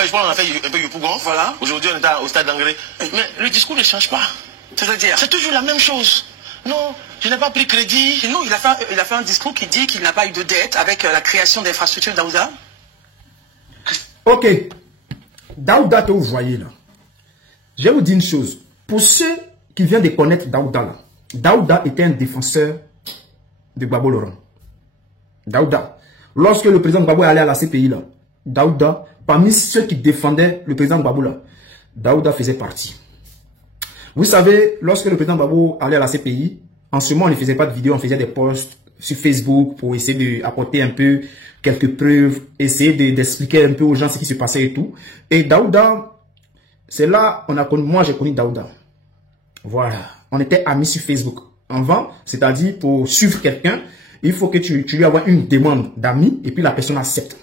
fait, je pense qu'on a fait un peu Yopougon. Voilà. Aujourd'hui, on est au stade d'Angré. Mais le discours ne change pas. C'est-à-dire? C'est toujours la même chose. Non, je n'ai pas pris crédit. Et non, il a fait un discours qui dit qu'il n'a pas eu de dette avec la création d'infrastructures Daouda. Ok. Daouda que vous voyez là. Je vais vous dire une chose. Pour ceux qui viennent de connaître Daouda là, Daouda était un défenseur de Gbagbo Laurent. Daouda. Lorsque le président Gbagbo est allé à la CPI là, Daouda, parmi ceux qui défendaient le président Gbagbo là, Daouda faisait partie. Vous savez, lorsque le président Gbagbo allait à la CPI, en ce moment on ne faisait pas de vidéos, on faisait des posts sur Facebook pour essayer d'apporter un peu quelques preuves, essayer d'expliquer un peu aux gens ce qui se passait et tout. Et Daouda, c'est là, moi j'ai connu Daouda. Voilà, on était amis sur Facebook. Avant, c'est-à-dire pour suivre quelqu'un, il faut que tu lui envoies une demande d'amis et puis la personne accepte.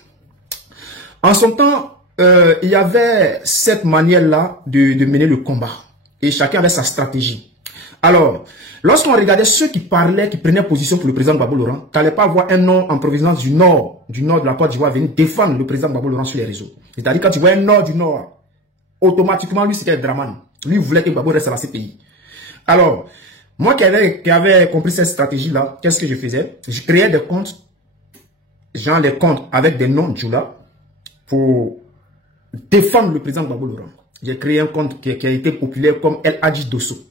En son temps, il y avait cette manière-là de mener le combat. Et chacun avait sa stratégie. Alors, lorsqu'on regardait ceux qui parlaient, qui prenaient position pour le président Gbagbo Laurent, tu n'allais pas voir un nom en provenance du nord de la Côte d'Ivoire venir défendre le président Gbagbo Laurent sur les réseaux. C'est-à-dire quand tu vois un nord du nord, automatiquement lui c'était Draman. Lui voulait que Gbagbo reste à la CPI. Alors, moi qui avais compris cette stratégie-là, qu'est-ce que je faisais? Je créais des comptes, genre des comptes avec des noms de Djoula pour défendre le président Gbagbo Laurent. J'ai créé un compte qui a été populaire comme El Hadji Dosso.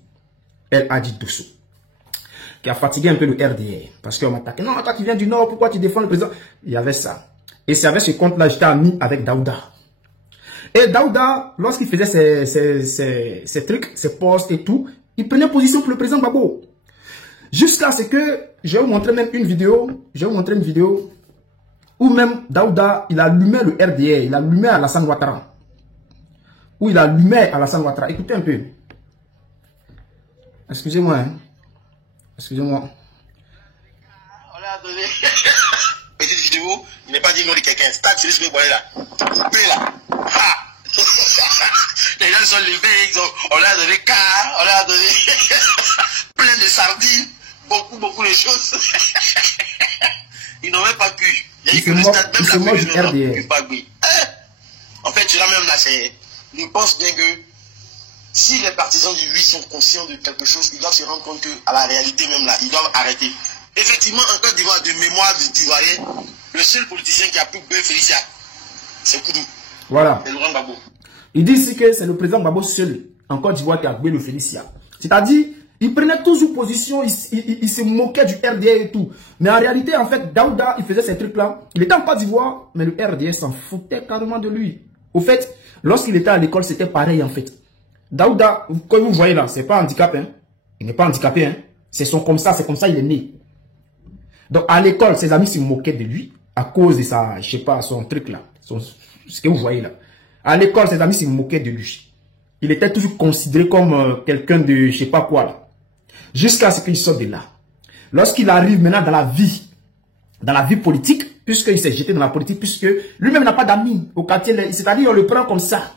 El Hadji Dosso. Qui a fatigué un peu le RDR. Parce qu'on m'a attaqué. Non, toi qui viens du Nord, pourquoi tu défends le président? Il y avait ça. Et c'est avec ce compte-là, j'étais ami avec Daouda. Et Daouda, lorsqu'il faisait ses trucs, ses posts et tout, il prenait position pour le président Gbagbo. Jusqu'à ce que, je vais vous montrer même une vidéo, où même Daouda, il allumait le RDR, il allumait Alassane Ouattara. Où il allumait Alassane Ouattara. Écoutez un peu. Excusez-moi. Hein. Excusez-moi. On l'a donné. Petite vidéo, il n'est pas dit le nom de quelqu'un. Stade, c'est ce que vous voyez là. Coupez là. Ha. Les gens sont levés, on leur a donné car, on leur a donné plein de sardines, beaucoup de choses. Ils n'ont même pas pu. Il y a eu que le stade, même la police n'a pu pas gagner. En fait, cela même là, c'est... Je pense bien que si les partisans du oui sont conscients de quelque chose, ils doivent se rendre compte qu'à la réalité même là, ils doivent arrêter. Effectivement, en Côte d'Ivoire, de mémoire d'Ivoirien, le seul politicien qui a pu bœuf Félicia, c'est Koudou. Voilà. C'est Laurent Gbagbo. Il dit ici que c'est le président Gbagbo seul en Côte d'Ivoire qui a bœuf le Félicia. C'est-à-dire, il prenait toujours position, il se moquait du RDA et tout. Mais en réalité, en fait, Daouda, il faisait ces trucs-là. Il était en Côte d'Ivoire, mais le RDA s'en foutait carrément de lui. Au fait, lorsqu'il était à l'école, c'était pareil en fait. Daouda, comme vous voyez là, c'est pas handicapé. Hein. Il n'est pas handicapé. Hein. C'est comme ça il est né. Donc à l'école, ses amis se moquaient de lui à cause de sa, je sais pas, son truc là. Ce que vous voyez là. À l'école, ses amis se moquaient de lui. Il était toujours considéré comme quelqu'un de je sais pas quoi là. Jusqu'à ce qu'il sorte de là. Lorsqu'il arrive maintenant dans la vie politique, puisqu'il s'est jeté dans la politique, puisque lui-même n'a pas d'amis au quartier, c'est-à-dire on le prend comme ça.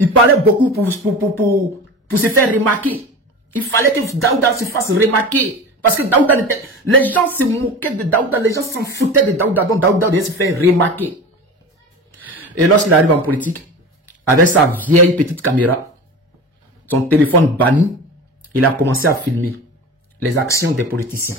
Il parlait beaucoup pour se faire remarquer. Il fallait que Daouda se fasse remarquer. Parce que Daouda, les gens se moquaient de Daouda, les gens s'en foutaient de Daouda, donc Daouda devait se faire remarquer. Et lorsqu'il arrive en politique, avec sa vieille petite caméra, son téléphone banni, il a commencé à filmer les actions des politiciens.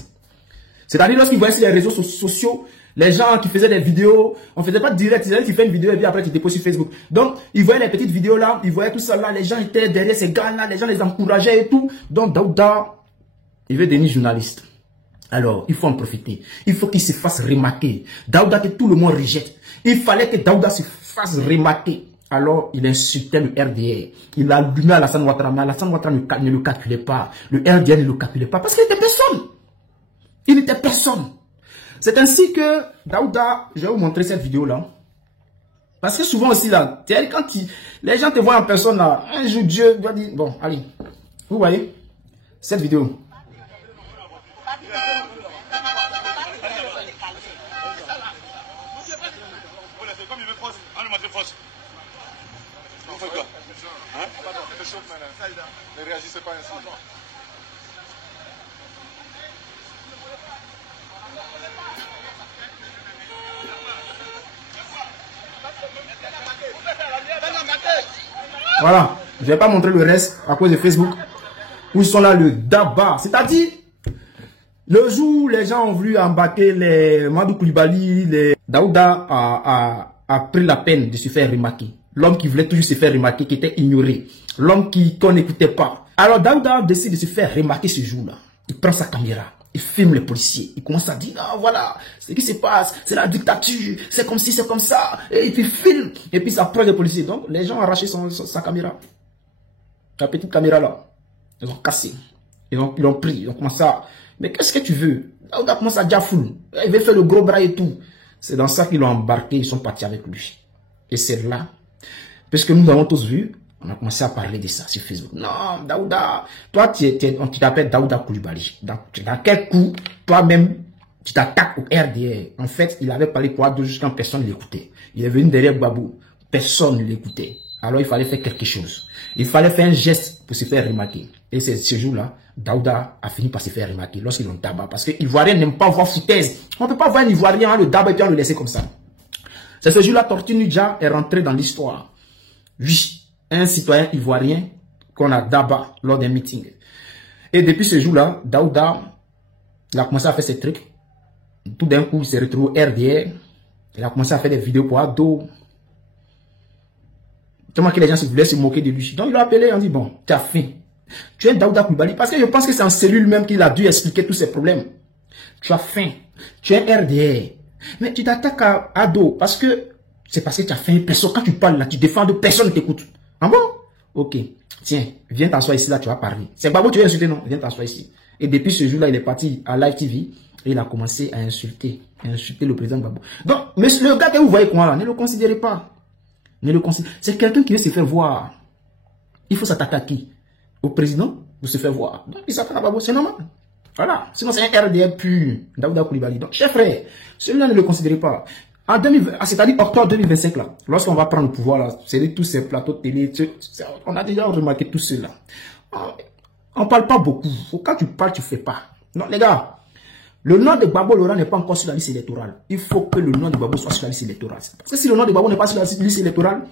C'est-à-dire lorsqu'il voyait sur les réseaux sociaux, les gens qui faisaient des vidéos, on ne faisait pas de direct, tu fais une vidéo et puis après tu déposes sur Facebook. Donc, ils voyaient les petites vidéos là, ils voyaient tout ça là, les gens étaient derrière ces gars là, les gens les encourageaient et tout. Donc, Daouda, il veut devenir journaliste. Alors, il faut en profiter. Il faut qu'il se fasse remarquer. Daouda que tout le monde rejette. Il fallait que Daouda se fasse remarquer. Alors, il insultait le RDR. Il allumait Alassane Ouattara, mais Alassane Ouattara ne le calculait pas. Le RDR ne le calculait pas parce qu'il n'était personne. Il n'était personne. C'est ainsi que Daouda, je vais vous montrer cette vidéo-là. Parce que souvent aussi, là, quand les gens te voient en personne, là, un jour Dieu doit dire, bon, allez, vous voyez, cette vidéo. Ne réagissez pas ainsi. Voilà. Je ne vais pas montrer le reste à cause de Facebook. Où ils sont là, le Daba. C'est-à-dire, le jour où les gens ont voulu embarquer les Madou Koulibaly, les Daouda a pris la peine de se faire remarquer. L'homme qui voulait toujours se faire remarquer, qui était ignoré. L'homme qu'on n'écoutait pas. Alors Daouda décide de se faire remarquer ce jour-là. Il prend sa caméra. Il filme les policiers. Il commence à dire, ah voilà, ce qui se passe, c'est la dictature, c'est comme ci, c'est comme ça. Et puis il filme. Et puis ça prend les policiers. Donc les gens ont arraché sa caméra. La petite caméra là. Ils ont cassé. Ils l'ont pris. Ils ont commencé à... Mais qu'est-ce que tu veux? Daouda commence à dire full. Il veut faire le gros bras et tout. C'est dans ça qu'ils l'ont embarqué. Ils sont partis avec lui. Et c'est là. Parce que nous avons tous vu. On a commencé à parler de ça sur Facebook. Non, Daouda, toi, tu t'appelles Daouda Koulibaly. Dans quel coup, toi-même, tu t'attaques au RDR? En fait, il avait parlé pour deux jours quand personne ne l'écoutait. Il est venu derrière Babou. Personne ne l'écoutait. Alors, il fallait faire quelque chose. Il fallait faire un geste pour se faire remarquer. Et c'est ce jour-là, Daouda a fini par se faire remarquer lorsqu'ils l'ont tabac. Parce que l'Ivoirien n'aime pas voir foutaise. On ne peut pas voir un Ivoirien, le tabac et puis on le laisser comme ça. C'est ce jour-là, Tortue Ninja est rentré dans l'histoire. Oui. Un citoyen ivoirien qu'on a d'abord lors d'un meeting. Et depuis ce jour-là, Daouda, il a commencé à faire ses trucs. Tout d'un coup, il s'est retrouvé au RDR. Il a commencé à faire des vidéos pour ados. Tellement que les gens voulaient se moquer de lui. Donc, il l'a appelé, on dit, bon, tu as faim. Tu es Daouda Koulibaly. Parce que je pense que c'est en cellule même qu'il a dû expliquer tous ces problèmes. Tu as faim. Tu es un RDR. Mais tu t'attaques à ados. Parce que c'est parce que tu as faim. Personne, quand tu parles là, tu défends de personne ne t'écoute. Ah bon? Ok. Tiens, viens t'asseoir ici, là, tu vas parler. C'est Babou, tu veux insulter, non? Viens t'asseoir ici. Et depuis ce jour-là, il est parti à Live TV et il a commencé à insulter le président Babou. Donc, mais le gars que vous voyez quoi là, ne le considérez pas. Ne le considérez. C'est quelqu'un qui veut se faire voir. Il faut s'attaquer à qui? Au président pour se faire voir. Donc, il s'attaque à Babou, c'est normal. Voilà. Sinon, c'est un RDR pur. Daouda Koulibaly. Donc, cher frère, celui-là, ne le considérez pas. En 2020, c'est-à-dire octobre 2025 là, lorsqu'on va prendre le pouvoir là, c'est tous ces plateaux de télé, on a déjà remarqué tout cela. On parle pas beaucoup. Quand tu parles, tu fais pas. Non les gars, le nom de Gbagbo Laurent n'est pas encore sur la liste électorale. Il faut que le nom de Gbagbo soit sur la liste électorale. Parce que si le nom de Gbagbo n'est pas sur la liste électorale,